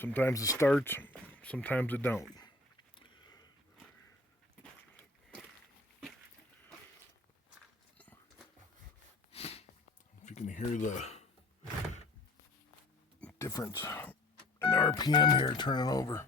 Sometimes it starts, sometimes it don't. If you can hear the difference in RPM here turning over.